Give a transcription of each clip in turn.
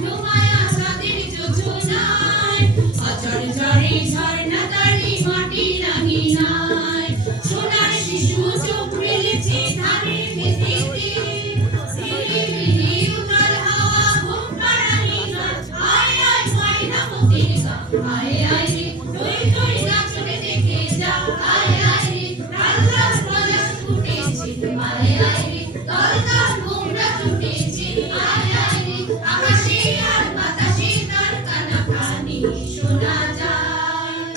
জমায়া চাঁদের যোজনায় আচর ঝরে ঝর্ণা তারি মাটি রাঙি নাই সোনার শিশু চোখ মেলেছে ধানের ভিত্তিতে ঝিলিমিলি উতাল হাওয়া ঘুম পাড়ানি গান আয় আয় ময়নামতির গান আয় আয় রে তুই তুই নাচরে দেখে যা আয় আয় রে লাল লাল পলাশ ফুটেছে আয় আয় রে দল দল গোমরা ছুটেছে আয় আয় রে আকাশে আর বাতাসে তার কানাকানি শোনা যায়।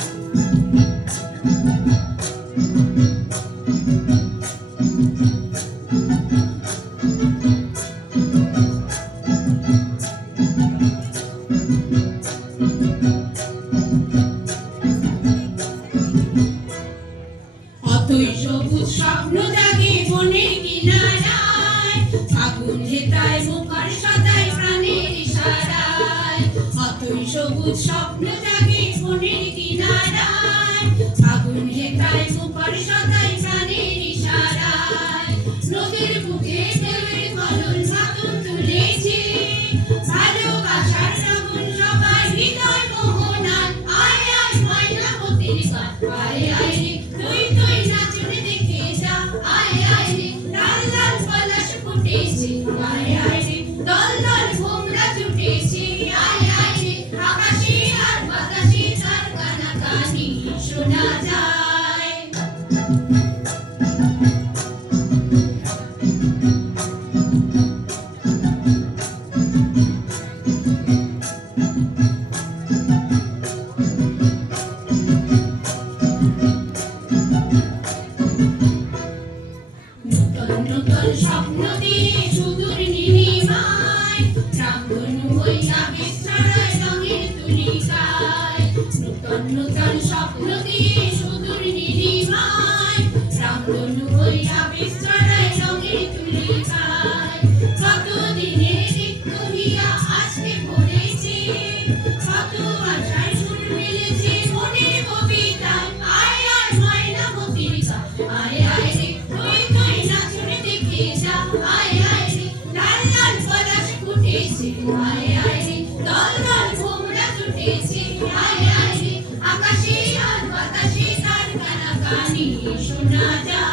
অতই সবুজ স্বপ্ন জাগে বনের কিনারায় ফাগুন হেতায় মুখার সাদায় প্রাণের ইশারায় অতই সবুজ স্বপ্ন জাগে বনের কিনারায় ফাগুন হেতায় মুখার সাদায় প্রাণের ইশারায় নদীর বুকে ঢেউয়ের কলন মাতুন তুলেছে ভালোবাসার আগুন সবাই হৃদয় মোহনায় আয় আয় ময়নামতির গান আয় আয় রে তুই তুই নাচরে দেখে যা আয় আয় রে লাল লাল পলাশ ফুটেছে আয় আয় রে দল দল গোমরা ছুটেছে আয় আয় রে আকাশে আর বাতাসে তার কানাকানি শোনা যায়। নূতন নূতন স্বপ্ন দিয়ে সুদূর নীলিমায় রামধনু হইয়া বিছানায় রঙের তুলিকায় নূতন নূতন স্বপ্ন দিয়ে সুদূর নীলিমায় রামধনু হইয়া বিছানায় রঙের তুলিকায় কত দিনে রিক্ত হইয়া আজকে ভরেছে কত আশায় সুর মিলেছে মনের কবিতায় আয় আয় ময়নামতির গান আয় আয় রে তুই তুই নাচরে দেখে যা আয় আয় রে লাল লাল পলাশ ফুটেছে আয় আয় রে দল দল গোমরা ছুটেছে আয় আয় রে আকাশে আর বাতাসে তার কানাকানি শোনা যায়।